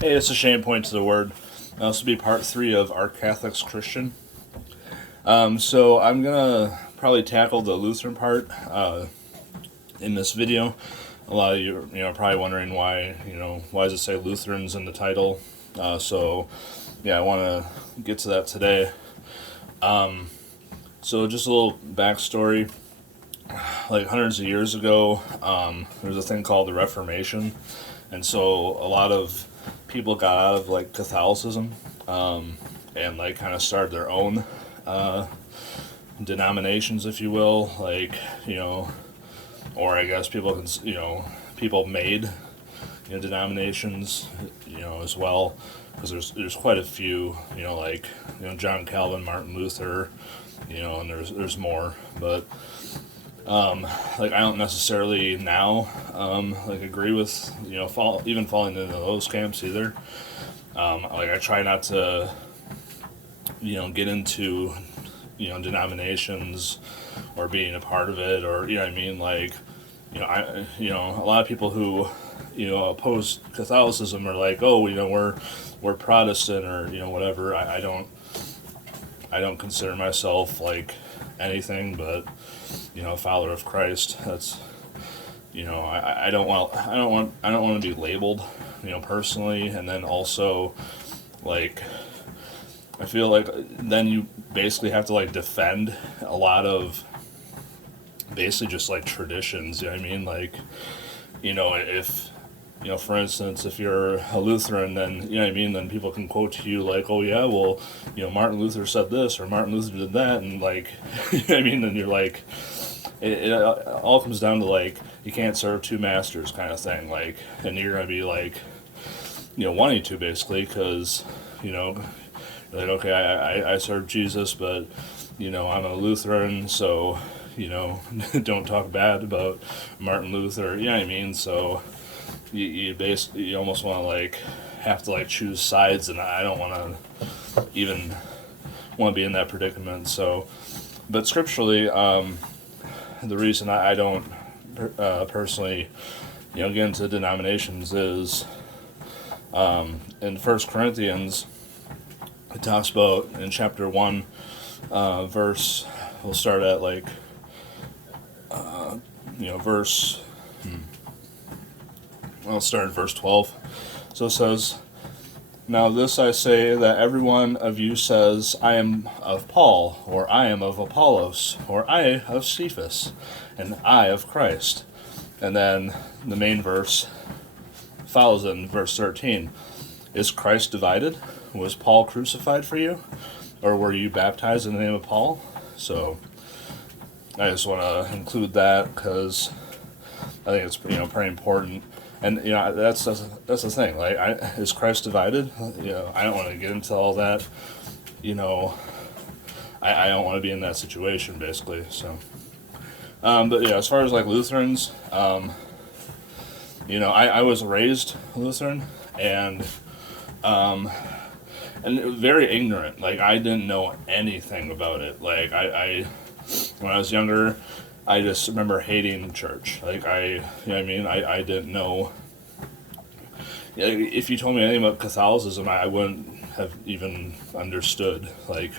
Hey, it's a shame point to the word. This will be part 3 of Are Catholics Christian? So I'm gonna probably tackle the Lutheran part in this video. A lot of you are probably wondering why does it say Lutherans in the title? I want to get to that today. So just a little backstory. Like hundreds of years ago, there was a thing called the Reformation, and so a lot of people got out of like Catholicism and like kind of started their own denominations, if you will, or I guess people can, people made denominations, as well, because there's quite a few, John Calvin, Martin Luther, and there's more, but I don't necessarily now agree with even falling into those camps either. I try not to get into denominations or being a part of it, or what I mean, a lot of people who oppose Catholicism are like, oh, we're Protestant, or whatever. I don't consider myself like anything but a follower of Christ. That's I don't want to be labeled personally, and then also like I feel like then you basically have to like defend a lot of basically just like traditions. You know what I mean? If for instance, if you're a Lutheran, then what I mean, then people can quote to you like, oh yeah, well, Martin Luther said this or Martin Luther did that, and like what I mean, then you're like, it all comes down to like you can't serve two masters kind of thing, like, and you're gonna be like wanting to basically because like, okay, I serve Jesus, but I'm a Lutheran, so don't talk bad about Martin Luther. You know what I mean? So you almost want to like have to like choose sides, and I don't want to even want to be in that predicament. So, but scripturally, the reason I don't personally get into denominations is in First Corinthians. It talks about in chapter 1, verse, we'll start at like, verse, I'll start at verse 12. So it says, now this I say, that every one of you says, I am of Paul, or I am of Apollos, or I of Cephas, and I of Christ. And then the main verse follows in verse 13. Is Christ divided? Was Paul crucified for you? Or were you baptized in the name of Paul? So I just want to include that because I think it's pretty important. And that's the thing. Like, is Christ divided? I don't want to get into all that. I don't want to be in that situation basically. So, but yeah, as far as like Lutherans, I was raised Lutheran, and very ignorant. Like, I didn't know anything about it. Like, I when I was younger, I just remember hating church. Like, I didn't know. If you told me anything about Catholicism, I wouldn't have even understood. Like,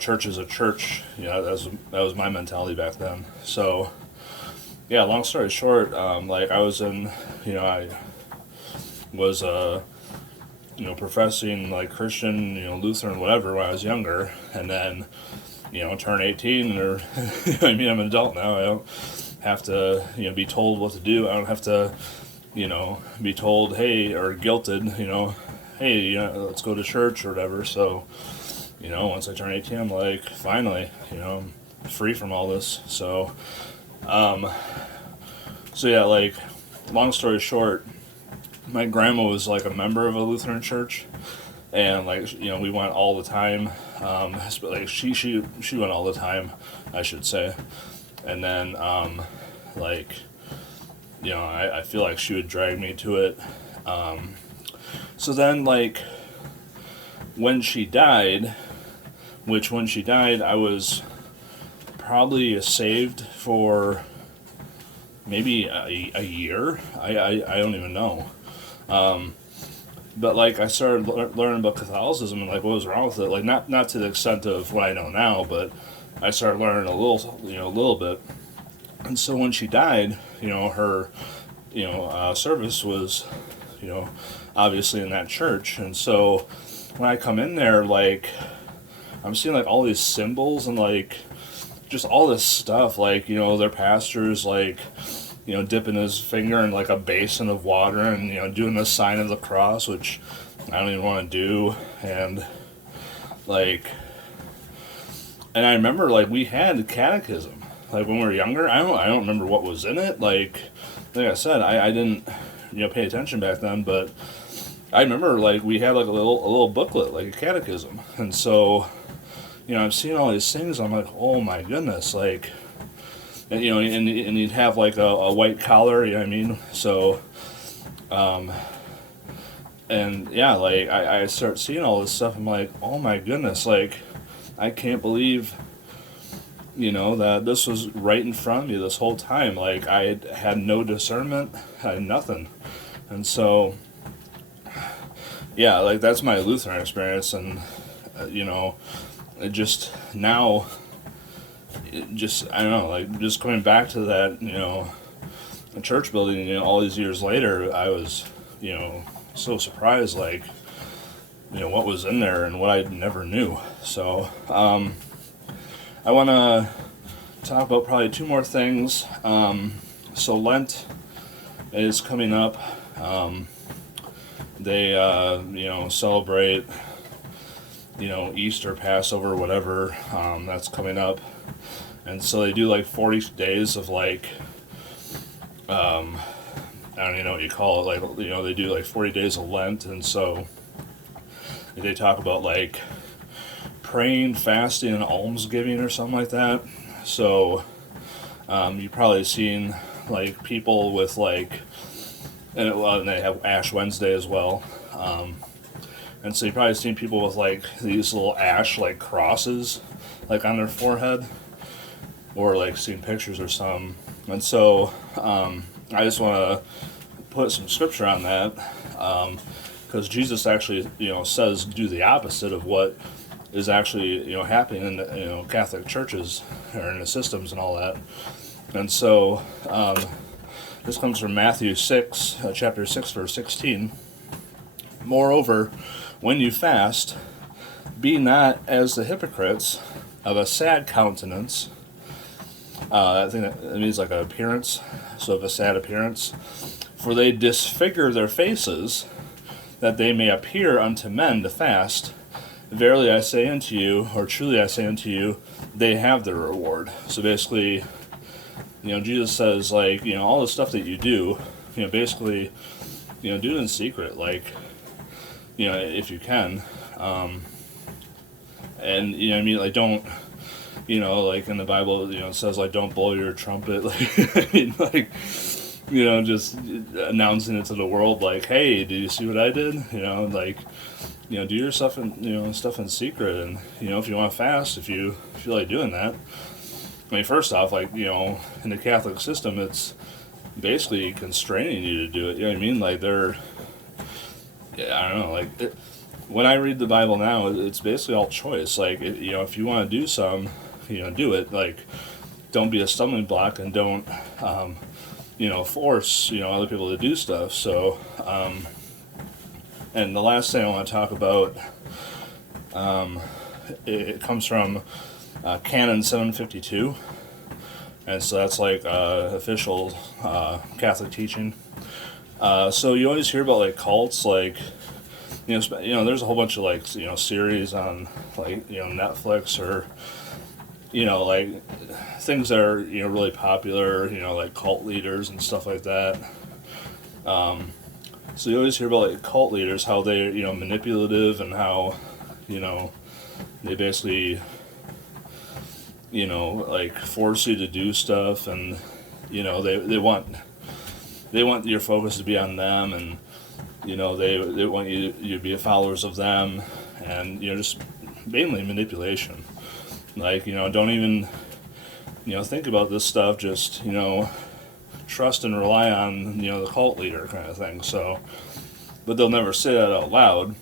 church is a church. That was my mentality back then. So, yeah. Long story short, I was in, I was professing like Christian, Lutheran, whatever, when I was younger, and then, turn 18, or I'm an adult now. I don't have to, be told what to do. I don't have to, be told, hey, or guilted, hey, let's go to church or whatever. So, once I turn 18, I'm like, finally, I'm free from all this. So, yeah, like, long story short, my grandma was like a member of a Lutheran church, and like we went all the time. Like she went all the time, I should say. And then I feel like she would drag me to it. So then like when she died, I was probably saved for maybe a year. I don't even know. but like I started learning about Catholicism and like what was wrong with it. Like not to the extent of what I know now, but I started learning a little bit. And so when she died, her service was, obviously in that church. And so when I come in there, like I'm seeing like all these symbols and like just all this stuff, like their pastors like dipping his finger in like a basin of water and doing the sign of the cross, which I don't even want to do. And like, and I remember like we had the catechism like when we were younger. I don't remember what was in it. Like I said, I didn't pay attention back then, but I remember like we had like a little booklet, like a catechism. And so I'm seeing all these things. I'm like, oh my goodness, like, and and you'd have like a white collar, you know what I mean? So, and yeah, like I start seeing all this stuff. I'm like, oh my goodness, like, I can't believe, that this was right in front of me this whole time. Like I had no discernment, I had nothing, and so, yeah, like that's my Lutheran experience, and it just now. I don't know, like just coming back to that, a church building, all these years later, I was, so surprised, like, what was in there and what I never knew. So, I want to talk about probably two more things. So Lent is coming up. They, celebrate, Easter, Passover, whatever, that's coming up. And so they do like 40 days of like, I don't even know what you call it. Like, they do like 40 days of Lent. And so they talk about like praying, fasting, and almsgiving or something like that. So you've probably seen like people with like, and they have Ash Wednesday as well. And so you've probably seen people with like these little ash like crosses like on their forehead, or like seen pictures or something. And so I just want to put some scripture on that, because Jesus actually says do the opposite of what is actually happening in the Catholic churches or in the systems and all that. And so this comes from Matthew 6, chapter 6, verse 16. Moreover, when you fast, be not as the hypocrites, of a sad countenance. I think that means like an appearance, so of a sad appearance. For they disfigure their faces, that they may appear unto men to fast. Verily I say unto you, or truly I say unto you, they have their reward. So basically, Jesus says, like, all the stuff that you do, basically, do it in secret, like, if you can. And, what I mean, like, don't, like in the Bible, it says, like, don't blow your trumpet, like, I mean, like, just announcing it to the world, like, hey, did you see what I did? Like, do your stuff in, stuff in secret, and, if you want to fast, if you feel like doing that. I mean, first off, like, in the Catholic system, it's basically constraining you to do it, you know what I mean? Like, I don't know, like, when I read the Bible now, it's basically all choice. Like, if you want to do some, do it. Like, don't be a stumbling block, and don't, force, other people to do stuff. So, and the last thing I want to talk about, it comes from Canon 752, and so that's like official Catholic teaching. So you always hear about like cults, like, there's a whole bunch of like, series on like, Netflix, or, like things that are, really popular, like cult leaders and stuff like that. So you always hear about like cult leaders, how they're, manipulative, and how, they basically, like force you to do stuff, and, they want your focus to be on them, and, they want you to be followers of them, and, just mainly manipulation. Like, don't even, think about this stuff, just, trust and rely on, the cult leader kind of thing. So, but they'll never say that out loud.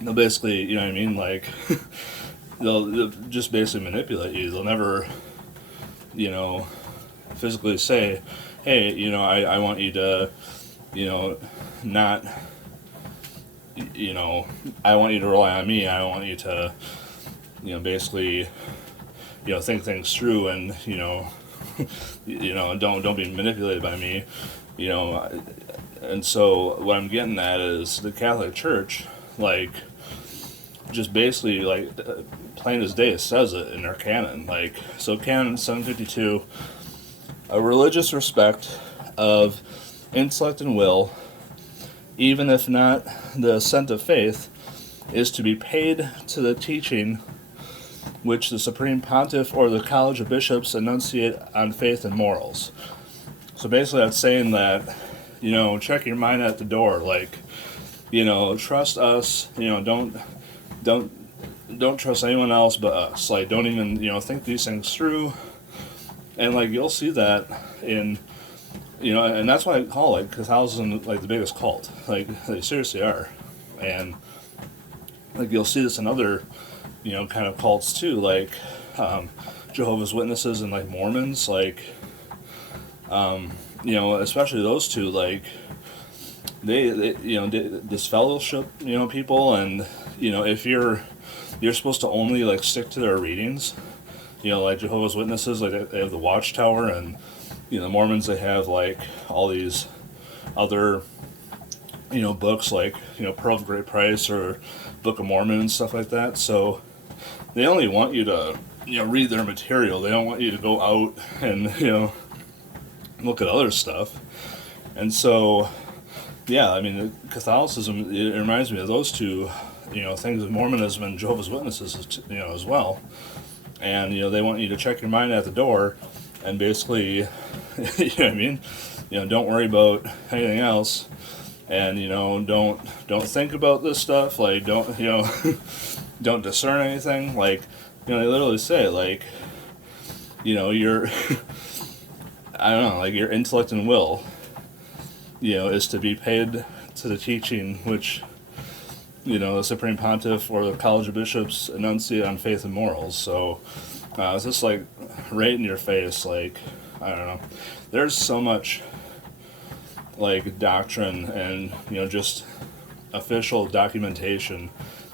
They'll basically, you know what I mean, like, they'll just basically manipulate you. They'll never, you know, physically say, hey, you know, I want you to, you know, not, you know, I want you to rely on me. I want you to, you know, basically, you know, think things through, and, you know, don't be manipulated by me, you know. And so what I'm getting at is the Catholic Church, like, just basically, like, plain as day, it says it in their canon. Like, so canon 752, a religious respect of intellect and will, even if not the assent of faith, is to be paid to the teaching which the Supreme Pontiff or the College of Bishops enunciate on faith and morals. So basically that's saying that, you know, check your mind at the door. Like, you know, trust us, you know, don't trust anyone else but us. Like, don't even, you know, think these things through. And, like, you'll see that in, you know, and that's why I call, like, Catholicism, like, the biggest cult. Like, they seriously are. And, like, you'll see this in other, you know, kind of cults too, like Jehovah's Witnesses and, like, Mormons, like, you know, especially those two, like, they you know, disfellowship, you know, people. And, you know, if you're supposed to only, like, stick to their readings, you know, like Jehovah's Witnesses, like, they have the Watchtower, and, you know, the Mormons, they have, like, all these other, you know, books, like, you know, Pearl of Great Price or Book of Mormon and stuff like that. So they only want you to, you know, read their material. They don't want you to go out and, you know, look at other stuff. And so, yeah, I mean, Catholicism, it reminds me of those two, you know, things of Mormonism and Jehovah's Witnesses, you know, as well. And, you know, they want you to check your mind at the door and basically, you know what I mean? You know, don't worry about anything else. And, you know, don't think about this stuff. Like, don't, you know, don't discern anything. Like, you know, they literally say, like, you know, your, I don't know, like, your intellect and will, you know, is to be paid to the teaching which, you know, the Supreme Pontiff or the College of Bishops enunciate on faith and morals. So it's just, like, right in your face. Like, I don't know. There's so much, like, doctrine and, you know, just official documentation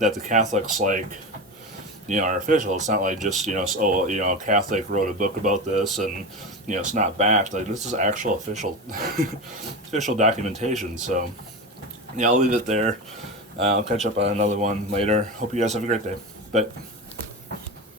that the Catholics, like, you know, are official. It's not like just, you know, oh, you know, a Catholic wrote a book about this and, you know, it's not backed. Like, this is actual official official documentation. So yeah, I'll leave it there. I'll catch up on another one later. Hope you guys have a great day. Bye.